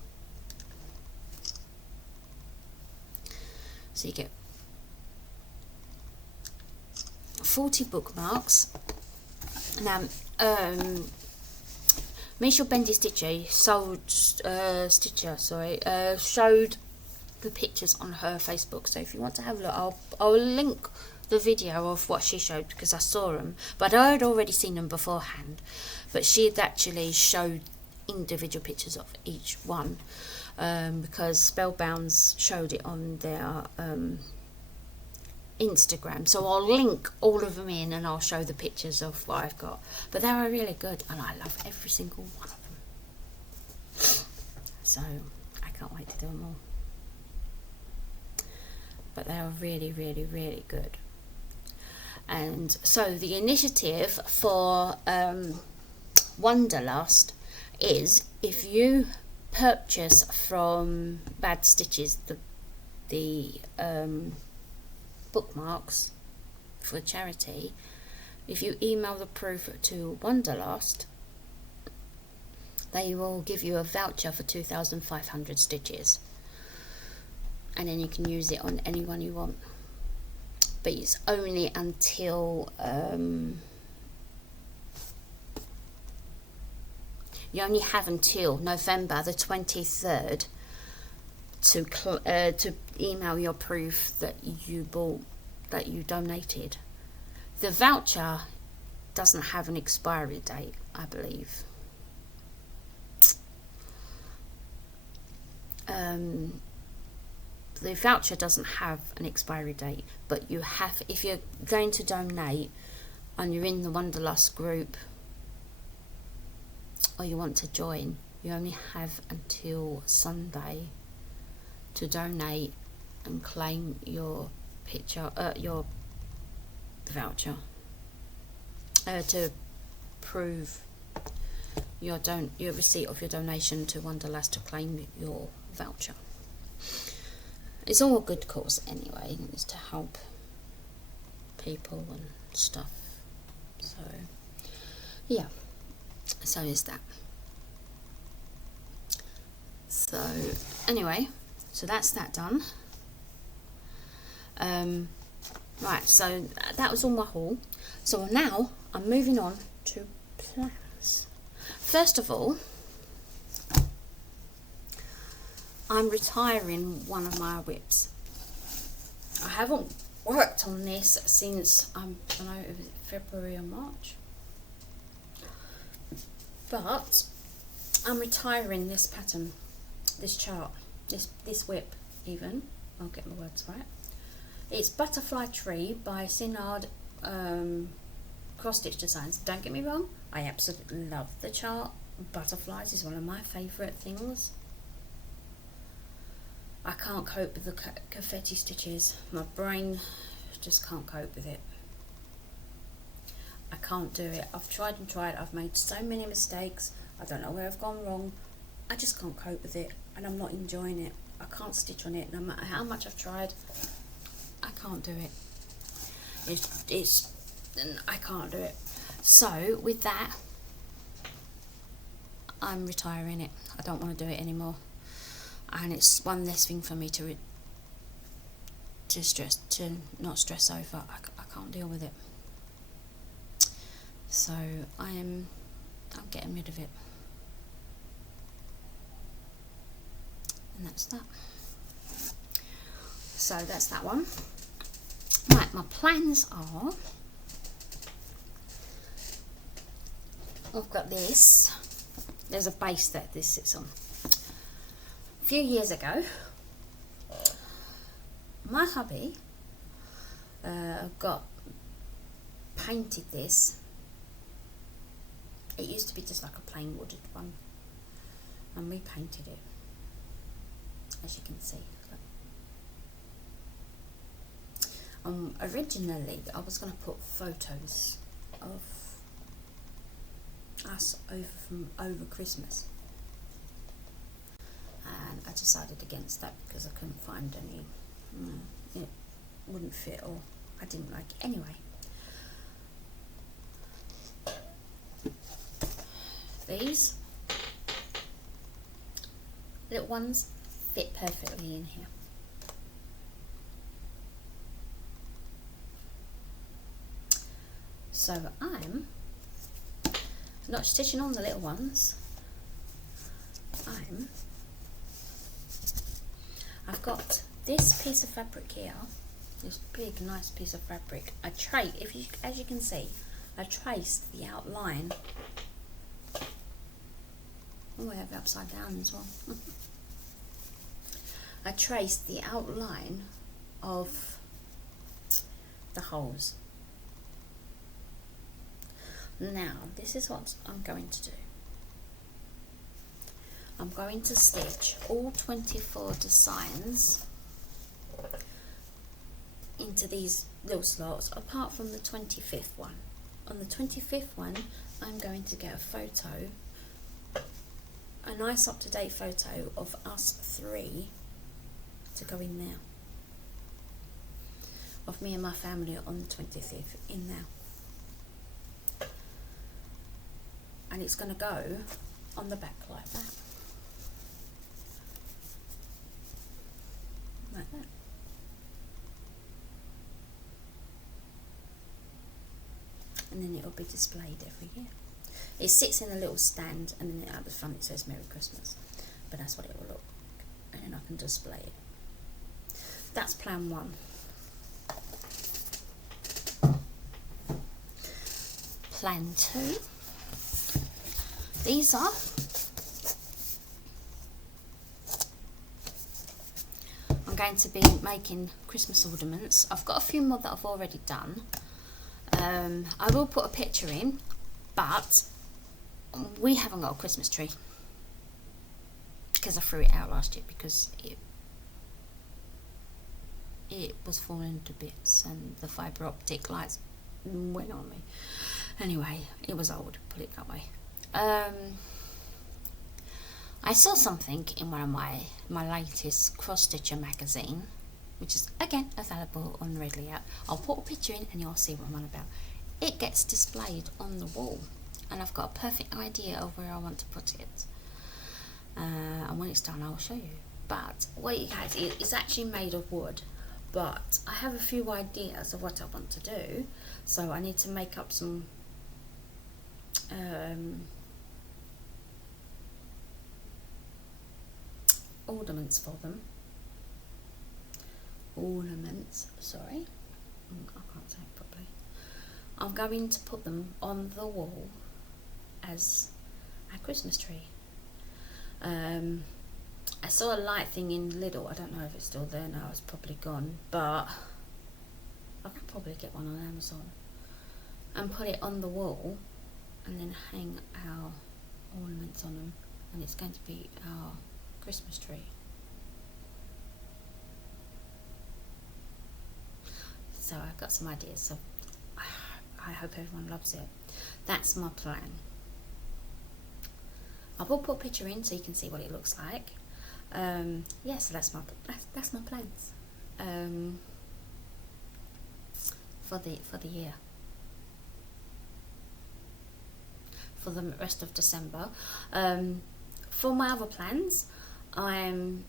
So you get 40 bookmarks. Now, Michelle Bendy Stitcher showed the pictures on her Facebook. So if you want to have a look, I'll link the video of what she showed, because I saw them, but I had already seen them beforehand. But she had actually showed individual pictures of each one, because Spellbounds showed it on their Instagram. So I'll link all of them in, and I'll show the pictures of what I've got. But they are really good, and I love every single one of them. So I can't wait to do them all. But they are really, really, really good. And so the initiative for Wonderlust is, if you purchase from Bad Stitches the bookmarks for charity, if you email the proof to Wonderlust, they will give you a voucher for 2,500 stitches, and then you can use it on anyone you want. But it's only until you only have until November the 23rd to email your proof that you bought, that you donated. The voucher doesn't have an expiry date, I believe. The voucher doesn't have an expiry date, but you have, if you're going to donate and you're in the Wonderlust group, or you want to join, you only have until Sunday to donate and claim your your voucher, to prove your receipt of your donation to Wanderlust to claim your voucher. It's all a good cause anyway. It's to help people and stuff. So yeah, so is that. So anyway, so that's that done. Right, so that was all my haul. So now I'm moving on to plans. First of all, I'm retiring one of my whips. I haven't worked on this since, I don't know, it was February or March. But I'm retiring this pattern, this chart, this whip even. I'll get my words right. It's Butterfly Tree by Sinard Cross Stitch Designs. Don't get me wrong, I absolutely love the chart. Butterflies is one of my favourite things. I can't cope with the confetti stitches. My brain just can't cope with it. I can't do it. I've tried and tried. I've made so many mistakes. I don't know where I've gone wrong. I just can't cope with it, and I'm not enjoying it. I can't stitch on it no matter how much I've tried. I can't do it. I can't do it. So with that, I'm retiring it. I don't want to do it anymore, and it's one less thing for me to not stress over. I can't deal with it. So I'm getting rid of it, and that's that. So that's that one. Right, my plans are, I've got this. There's a base that this sits on. A few years ago, my hubby got painted this. It used to be just like a plain wooded one, and we painted it, as you can see. Originally I was going to put photos of us over Christmas, and I decided against that because I couldn't find any. It wouldn't fit, or I didn't like it anyway. These little ones fit perfectly in here. So I'm not stitching on the little ones. I've got this piece of fabric here, this big nice piece of fabric. As you can see, I traced the outline. Oh, I have it upside down as well. I traced the outline of the holes. Now, this is what I'm going to do. I'm going to stitch all 24 designs into these little slots, apart from the 25th one. On the 25th one, I'm going to get a photo, a nice up-to-date photo of us three to go in there. Of me and my family on the 25th in there. And it's going to go on the back like that. Like that. And then it will be displayed every year. It sits in a little stand, and then at the front it says Merry Christmas. But that's what it will look like. And I can display it. That's plan one. Plan two. These are I'm going to be making Christmas ornaments. I've got a few more that I've already done. I will put a picture in, but we haven't got a Christmas tree because I threw it out last year because it was falling to bits and the fibre optic lights went on me. Anyway, it was old, put it that way. I saw something in one of my latest cross-stitcher magazine, which is again available on Redley app. I'll put a picture in and you'll see what I'm on about. It gets displayed on the wall, and I've got a perfect idea of where I want to put it. And when it's done, I'll show you. But what it has, it's actually made of wood. But I have a few ideas of what I want to do, so I need to make up some ornaments for them. Sorry, I can't say it properly. I'm going to put them on the wall as a Christmas tree. I saw a light thing in Lidl. I don't know if it's still there now, it's probably gone, but I could probably get one on Amazon and put it on the wall and then hang our ornaments on them, and it's going to be our Christmas tree. So I've got some ideas, so I hope everyone loves it. That's my plan. I will put a picture in so you can see what it looks like. Yeah, so that's my plans for the year, for the rest of December. For my other plans, I'm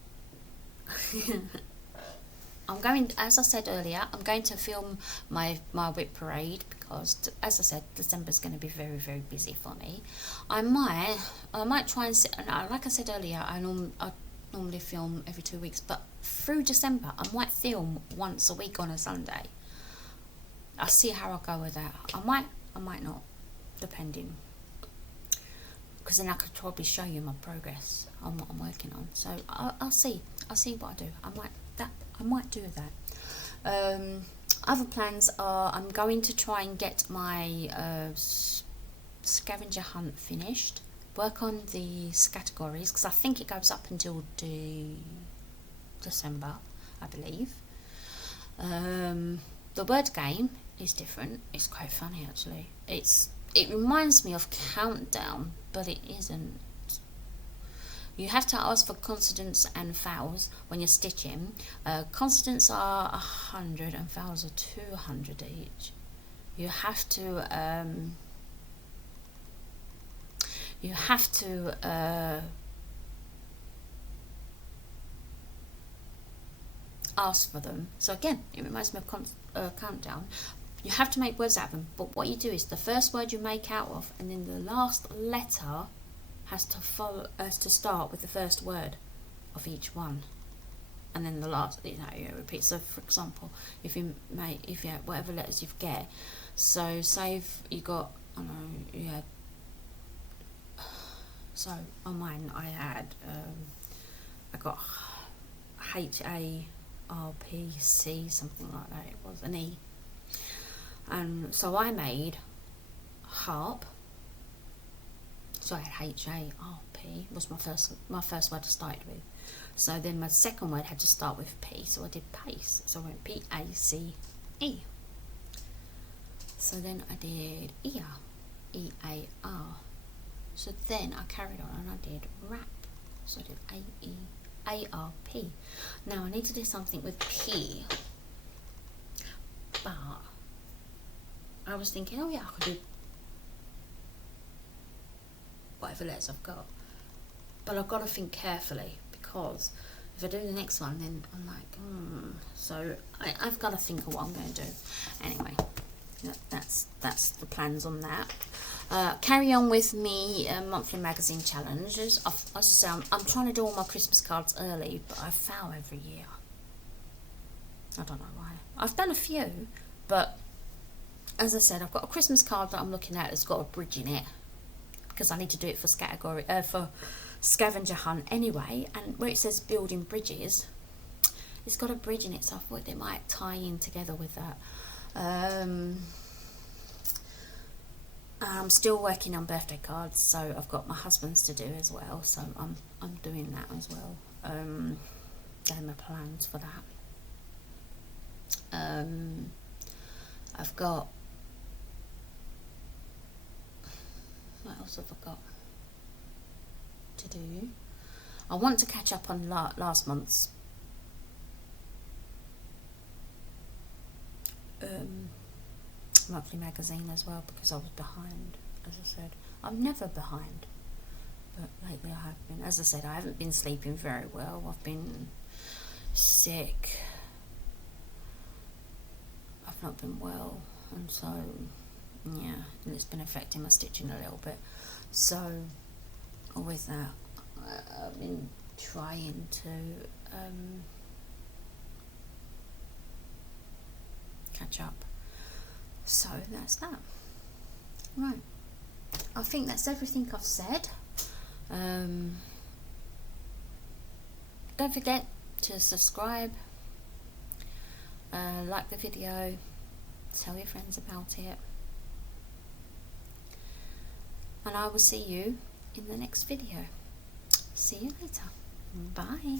going, as I said earlier, I'm going to film my whip parade because, as I said, December's going to be very, very busy for me. I might try and sit, like I said earlier, I normally film every 2 weeks, but through December I might film once a week on a Sunday. I'll see how I go with that. I might not, depending, because then I could probably show you my progress on what I'm working on. So I'll see what I do. I might do that. Other plans are, I'm going to try and get my scavenger hunt finished, work on the categories, because I think it goes up until December, I believe. The word game is different. It's quite funny actually. It reminds me of Countdown, but it isn't. You have to ask for consonants and vowels when you're stitching. Consonants are 100 and vowels are 200 each. You have to ask for them. So again, it reminds me of Countdown. You have to make words out of them, but what you do is the first word you make out of, and then the last letter has to start with the first word of each one, and then the last, you repeat. So for example, if you had whatever letters you get, so say if you got, I don't know, you had, so on mine I got HARPC, something like that. It was an E, and so I made harp. So I had HARP was my first word I started with. So then my second word had to start with P, so I did pace. So I went PACE. So then I did ear, EAR. So then I carried on and I did rap. So I did ARP. Now I need to do something with P, but I was thinking, oh yeah, I could do whatever letters I've got, but I've got to think carefully, because if I do the next one, then I'm like, so I've got to think of what I'm going to do. Anyway, that's the plans on that. Carry on with me monthly magazine challenges. As I say, I'm trying to do all my Christmas cards early, but I fail every year. I don't know why. I've done a few, but as I said, I've got a Christmas card that I'm looking at that's got a bridge in it, because I need to do it for scavenger hunt anyway, and where it says building bridges, it's got a bridge in it, so I thought it might tie in together with that. I'm still working on birthday cards, so I've got my husband's to do as well, so I'm doing that as well. They're my plans for that. I've got, what else have I got to do? I want to catch up on last month's monthly magazine as well, because I was behind. As I said, I'm never behind, but lately I have been. As I said, I haven't been sleeping very well. I've been sick. I've not been well, and so yeah, and it's been affecting my stitching a little bit. So with that, I've been trying to catch up. So that's that. Right, I think that's everything I've said. Don't forget to subscribe, like the video, tell your friends about it, and I will see you in the next video. See you later. Bye.